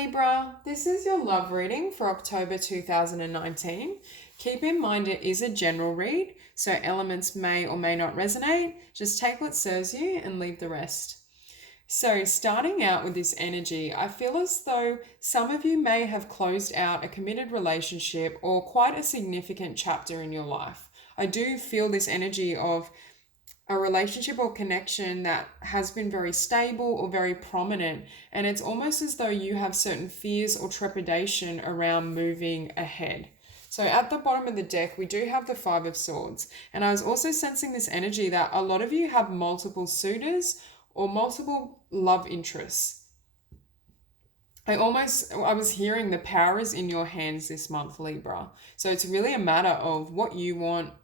Libra, this is your love reading for October 2019. Keep in mind it is a general read, so elements may or may not resonate. Just take what serves you and leave the rest. So starting out with this energy, I feel as though some of you may have closed out a committed relationship or quite a significant chapter in your life. I do feel this energy of a relationship or connection that has been very stable or very prominent, and it's almost as though you have certain fears or trepidation around moving ahead. So at the bottom of the deck, we do have the Five of Swords, and I was also sensing this energy that a lot of you have multiple suitors or multiple love interests. I was hearing the power is in your hands this month, Libra. So it's really a matter of what you want,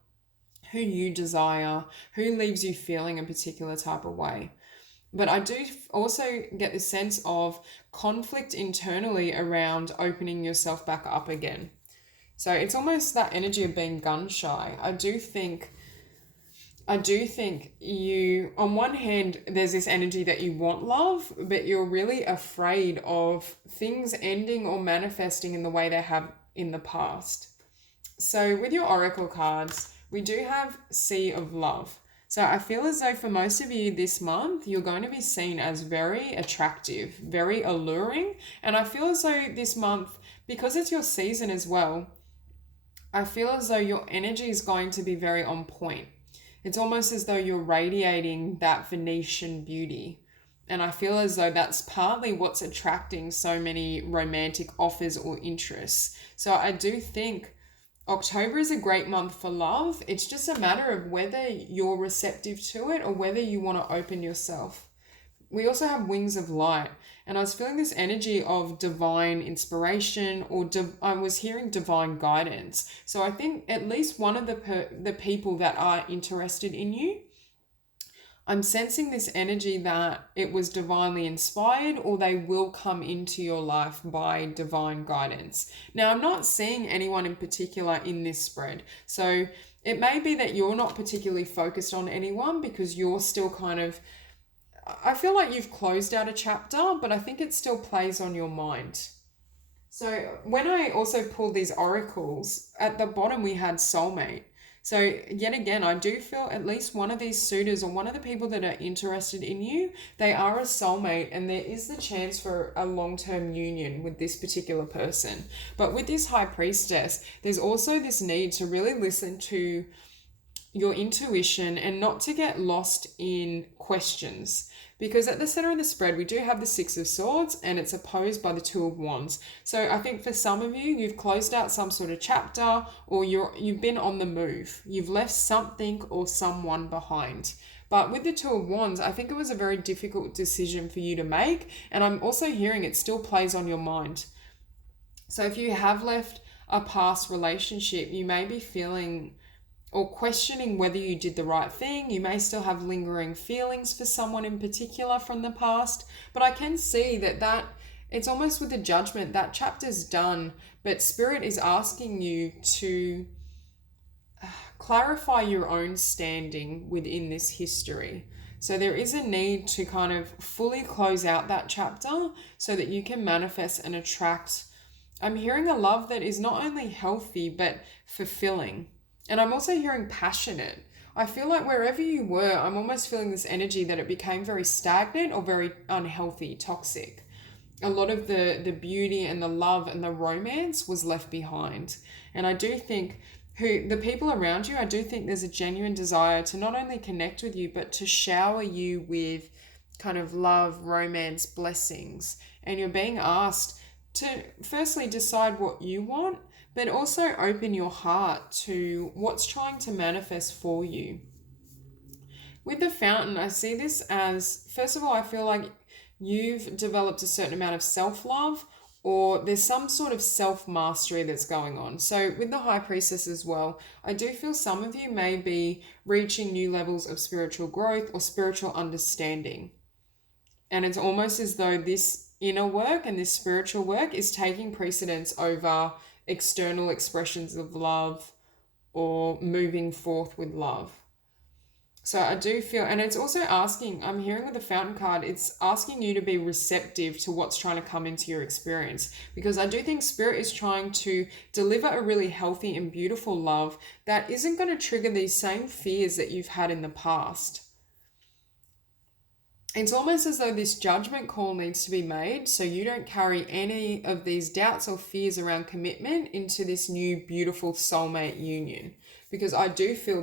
who you desire, who leaves you feeling a particular type of way. But I do also get the sense of conflict internally around opening yourself back up again. So it's almost that energy of being gun shy. I do think you, on one hand, there's this energy that you want love, but you're really afraid of things ending or manifesting in the way they have in the past. So with your oracle cards, we do have Sea of Love. So I feel as though for most of you this month, you're going to be seen as very attractive, very alluring. And I feel as though this month, because it's your season as well, I feel as though your energy is going to be very on point. It's almost as though you're radiating that Venetian beauty. And I feel as though that's partly what's attracting so many romantic offers or interests. So I do think October is a great month for love. It's just a matter of whether you're receptive to it or whether you want to open yourself. We also have Wings of Light, and I was feeling this energy of divine inspiration, or I was hearing divine guidance. So I think at least one of the people that are interested in you, I'm sensing this energy that it was divinely inspired, or they will come into your life by divine guidance. Now, I'm not seeing anyone in particular in this spread. So it may be that you're not particularly focused on anyone because you're still kind of, I feel like you've closed out a chapter, but I think it still plays on your mind. So when I also pulled these oracles, at the bottom we had soulmate. So yet again, I do feel at least one of these suitors or one of the people that are interested in you, they are a soulmate, and there is the chance for a long-term union with this particular person. But with this High Priestess, there's also this need to really listen to your intuition and not to get lost in questions. Because at the center of the spread, we do have the Six of Swords, and it's opposed by the Two of Wands. So I think for some of you, you've closed out some sort of chapter, or you've been on the move. You've left something or someone behind. But with the Two of Wands, I think it was a very difficult decision for you to make. And I'm also hearing it still plays on your mind. So if you have left a past relationship, you may be feeling or questioning whether you did the right thing. You may still have lingering feelings for someone in particular from the past, but I can see that it's almost with the Judgment, that chapter's done, but Spirit is asking you to clarify your own standing within this history. So there is a need to kind of fully close out that chapter so that you can manifest and attract. I'm hearing a love that is not only healthy, but fulfilling. And I'm also hearing passionate. I feel like wherever you were, I'm almost feeling this energy that it became very stagnant or very unhealthy, toxic. A lot of the beauty and the love and the romance was left behind. And I do think the people around you, I do think there's a genuine desire to not only connect with you, but to shower you with kind of love, romance, blessings. And you're being asked to firstly decide what you want, but also open your heart to what's trying to manifest for you. With the Fountain, I see this as, first of all, I feel like you've developed a certain amount of self-love, or there's some sort of self-mastery that's going on. So with the High Priestess as well, I do feel some of you may be reaching new levels of spiritual growth or spiritual understanding. And it's almost as though this inner work and this spiritual work is taking precedence over external expressions of love or moving forth with love. So I do feel, and it's also asking, I'm hearing with the Fountain card, it's asking you to be receptive to what's trying to come into your experience. Because I do think Spirit is trying to deliver a really healthy and beautiful love that isn't going to trigger these same fears that you've had in the past. It's almost as though this judgment call needs to be made so you don't carry any of these doubts or fears around commitment into this new beautiful soulmate union. Because I do feel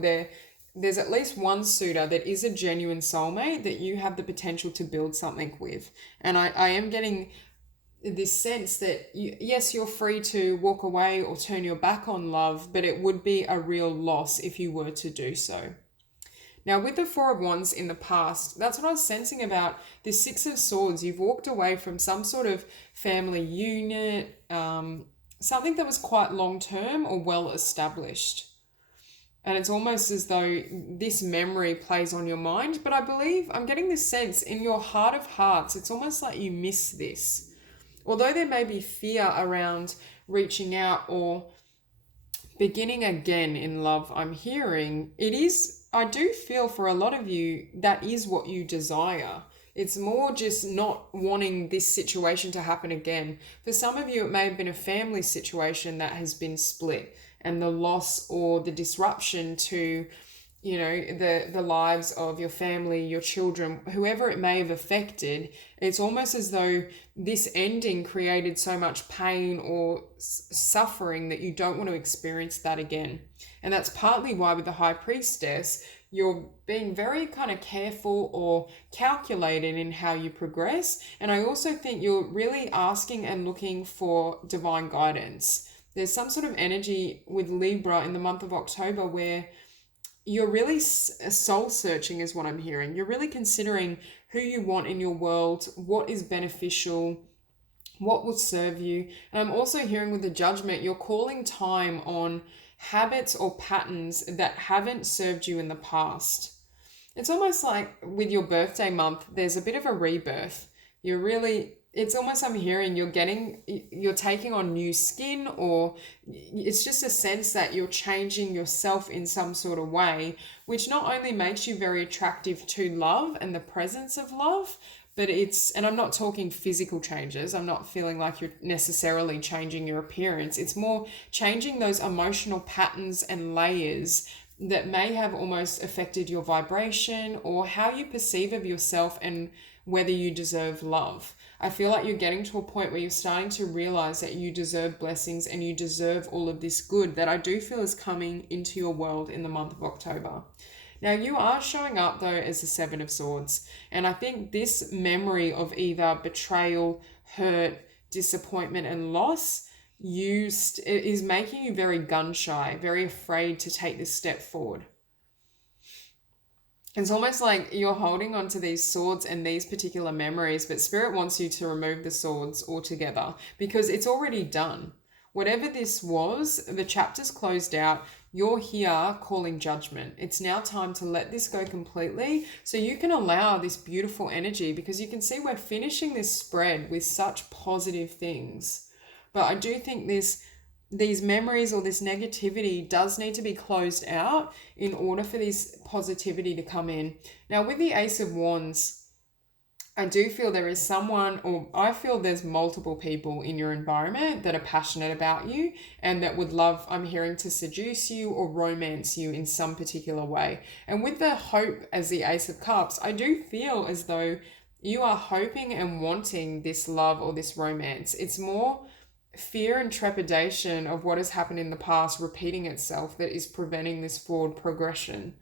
there's at least one suitor that is a genuine soulmate that you have the potential to build something with. And I am getting this sense that yes, you're free to walk away or turn your back on love, but it would be a real loss if you were to do so. Now, with the Four of Wands in the past, that's what I was sensing about the Six of Swords. You've walked away from some sort of family unit, something that was quite long term or well established. And it's almost as though this memory plays on your mind. But I believe I'm getting this sense in your heart of hearts, it's almost like you miss this. Although there may be fear around reaching out or beginning again in love, I'm hearing I do feel for a lot of you, that is what you desire. It's more just not wanting this situation to happen again. For some of you, it may have been a family situation that has been split, and the loss or the disruption to, the lives of your family, your children, whoever it may have affected. It's almost as though this ending created so much pain or suffering that you don't want to experience that again. And that's partly why with the High Priestess, you're being very kind of careful or calculated in how you progress. And I also think you're really asking and looking for divine guidance. There's some sort of energy with Libra in the month of October where you're really soul searching is what I'm hearing. You're really considering who you want in your world, what is beneficial, what will serve you. And I'm also hearing with the Judgment, you're calling time on habits or patterns that haven't served you in the past. It's almost like with your birthday month, there's a bit of a rebirth. It's almost I'm hearing you're taking on new skin, or it's just a sense that you're changing yourself in some sort of way, which not only makes you very attractive to love and the presence of love, but and I'm not talking physical changes. I'm not feeling like you're necessarily changing your appearance. It's more changing those emotional patterns and layers that may have almost affected your vibration or how you perceive of yourself and whether you deserve love. I feel like you're getting to a point where you're starting to realize that you deserve blessings and you deserve all of this good that I do feel is coming into your world in the month of October. Now, you are showing up, though, as the Seven of Swords. And I think this memory of either betrayal, hurt, disappointment, and loss is making you very gun-shy, very afraid to take this step forward. It's almost like you're holding on to these swords and these particular memories, but Spirit wants you to remove the swords altogether because it's already done. Whatever this was, the chapter's closed out. You're here calling judgment. It's now time to let this go completely so you can allow this beautiful energy, because you can see we're finishing this spread with such positive things. But I do think these memories or this negativity does need to be closed out in order for this positivity to come in. Now, with the Ace of Wands, I do feel there is someone, or I feel there's multiple people in your environment that are passionate about you and that would love, I'm hearing, to seduce you or romance you in some particular way. And with the Hope as the Ace of Cups, I do feel as though you are hoping and wanting this love or this romance. It's more fear and trepidation of what has happened in the past repeating itself that is preventing this forward progression.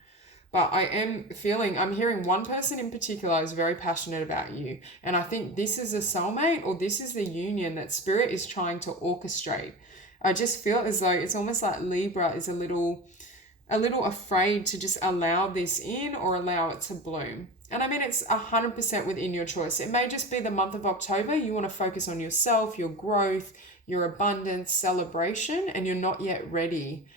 But I'm hearing one person in particular is very passionate about you. And I think this is a soulmate, or this is the union that Spirit is trying to orchestrate. I just feel as though it's almost like Libra is a little afraid to just allow this in or allow it to bloom. And I mean, it's 100% within your choice. It may just be the month of October. You want to focus on yourself, your growth, your abundance, celebration, and you're not yet ready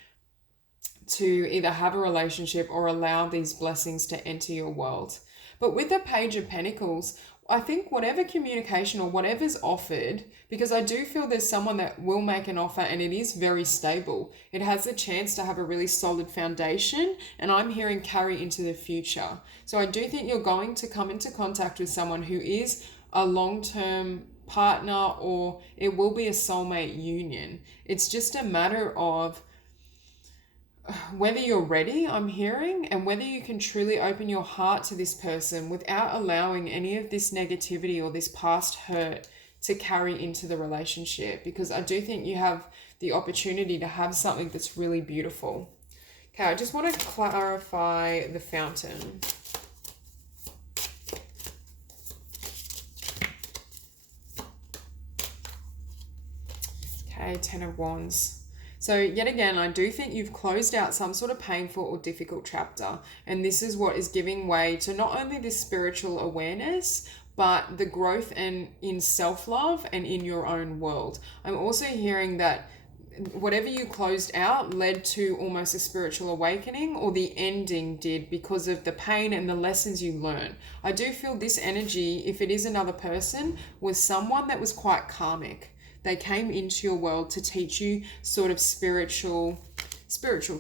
to either have a relationship or allow these blessings to enter your world. But with the Page of Pentacles, I think whatever communication or whatever's offered, because I do feel there's someone that will make an offer and it is very stable. It has a chance to have a really solid foundation, and I'm hearing carry into the future. So I do think you're going to come into contact with someone who is a long-term partner, or it will be a soulmate union. It's just a matter of whether you're ready, I'm hearing, and whether you can truly open your heart to this person without allowing any of this negativity or this past hurt to carry into the relationship, because I do think you have the opportunity to have something that's really beautiful. Okay, I just want to clarify the Fountain. Okay, Ten of Wands. So yet again, I do think you've closed out some sort of painful or difficult chapter. And this is what is giving way to not only this spiritual awareness, but the growth and in self-love and in your own world. I'm also hearing that whatever you closed out led to almost a spiritual awakening, or the ending did, because of the pain and the lessons you learn. I do feel this energy, if it is another person, was someone that was quite karmic. They came into your world to teach you sort of spiritual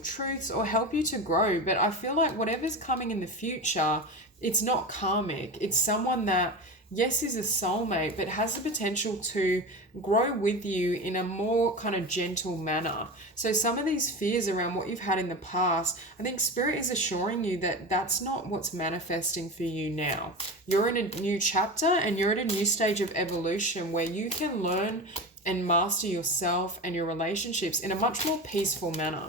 truths or help you to grow. But I feel like whatever's coming in the future, it's not karmic. It's someone that, yes, is a soulmate, but has the potential to grow with you in a more kind of gentle manner. So some of these fears around what you've had in the past, I think Spirit is assuring you that that's not what's manifesting for you now. You're in a new chapter and you're at a new stage of evolution where you can learn and master yourself and your relationships in a much more peaceful manner.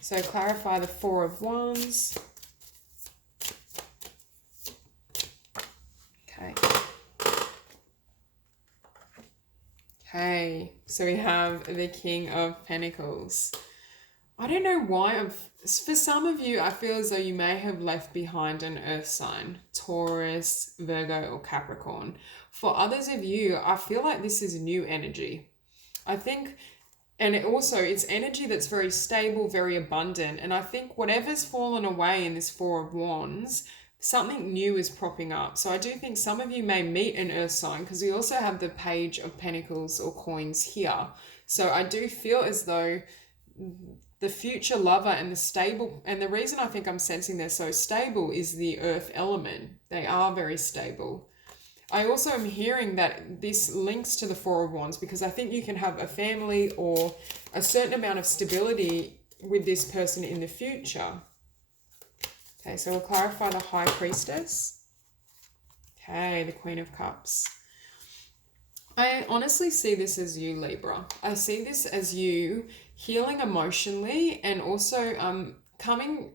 So clarify the Four of Wands. Okay. Okay, so we have the King of Pentacles. I don't know why for some of you, I feel as though you may have left behind an earth sign, Taurus, Virgo, or Capricorn. For others of you, I feel like this is new energy. I think, and it's energy that's very stable, very abundant. And I think whatever's fallen away in this Four of Wands, something new is propping up. So I do think some of you may meet an earth sign, because we also have the Page of Pentacles or coins here. So I do feel as though the future lover and the stable, and the reason I think I'm sensing they're so stable is the earth element. They are very stable. I also am hearing that this links to the Four of Wands, because I think you can have a family or a certain amount of stability with this person in the future. Okay, so we'll clarify the High Priestess. Okay, the Queen of Cups. I honestly see this as you, Libra. I see this as you healing emotionally, and also coming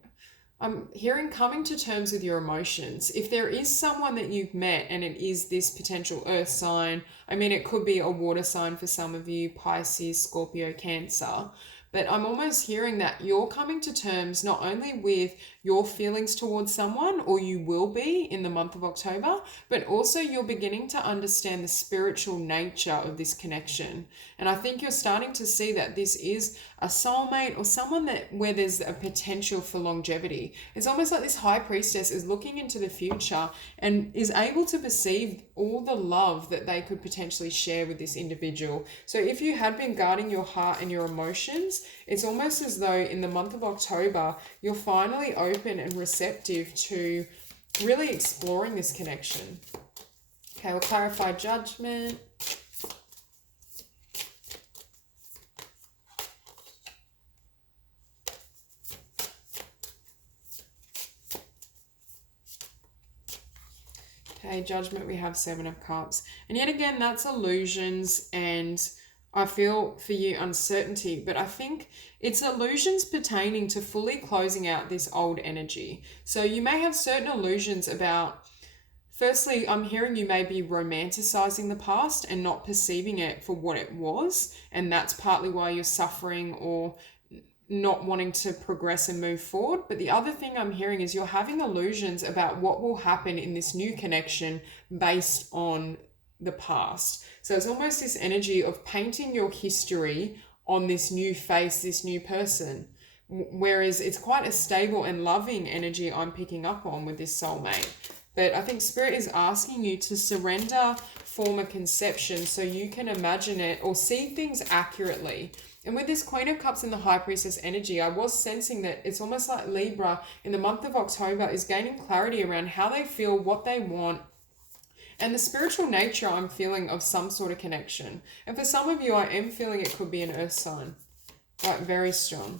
to terms with your emotions. If there is someone that you've met and it is this potential earth sign, I mean, it could be a water sign for some of you, Pisces, Scorpio, Cancer. But I'm almost hearing that you're coming to terms not only with your feelings towards someone, or you will be in the month of October, but also you're beginning to understand the spiritual nature of this connection. And I think you're starting to see that this is a soulmate or someone where there's a potential for longevity. It's almost like this High Priestess is looking into the future and is able to perceive all the love that they could potentially share with this individual. So if you had been guarding your heart and your emotions, it's almost as though in the month of October, you're finally open and receptive to really exploring this connection. Okay, we'll clarify Judgment. Okay, Judgment, we have Seven of Cups. And yet again, that's illusions, and I feel for you uncertainty, but I think it's illusions pertaining to fully closing out this old energy. So you may have certain illusions about, firstly, I'm hearing you may be romanticizing the past and not perceiving it for what it was. And that's partly why you're suffering or not wanting to progress and move forward. But the other thing I'm hearing is you're having illusions about what will happen in this new connection based on the past. So it's almost this energy of painting your history on this new face, this new person. Whereas it's quite a stable and loving energy I'm picking up on with this soulmate. But I think Spirit is asking you to surrender former conception so you can imagine it or see things accurately. And with this Queen of Cups and the High Priestess energy, I was sensing that it's almost like Libra in the month of October is gaining clarity around how they feel, what they want, and the spiritual nature I'm feeling of some sort of connection. And for some of you, I am feeling it could be an earth sign, like very strong.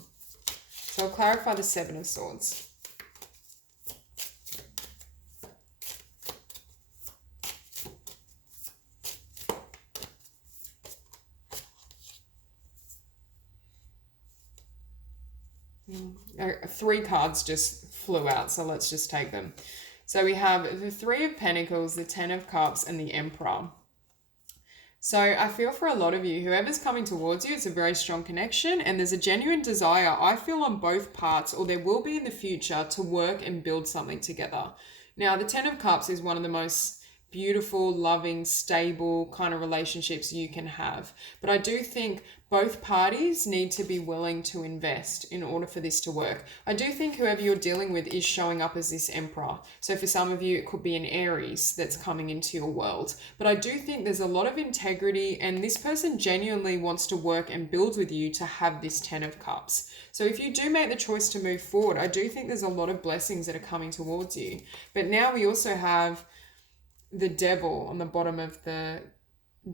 So I'll clarify the Seven of Swords. Three cards just flew out, so let's just take them. So we have the Three of Pentacles, the Ten of Cups, and the Emperor. So I feel for a lot of you, whoever's coming towards you, it's a very strong connection and there's a genuine desire, I feel, on both parts, or there will be in the future, to work and build something together. Now, the Ten of Cups is one of the most beautiful, loving, stable kind of relationships you can have. But I do think both parties need to be willing to invest in order for this to work. I do think whoever you're dealing with is showing up as this Emperor. So for some of you, it could be an Aries that's coming into your world. But I do think there's a lot of integrity and this person genuinely wants to work and build with you to have this Ten of Cups. So if you do make the choice to move forward, I do think there's a lot of blessings that are coming towards you. But now we also have the Devil on the bottom of the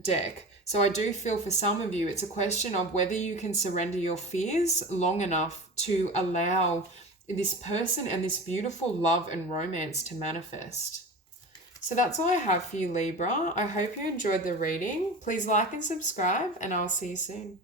deck. So I do feel for some of you, it's a question of whether you can surrender your fears long enough to allow this person and this beautiful love and romance to manifest. So that's all I have for you, Libra. I hope you enjoyed the reading. Please like and subscribe, and I'll see you soon.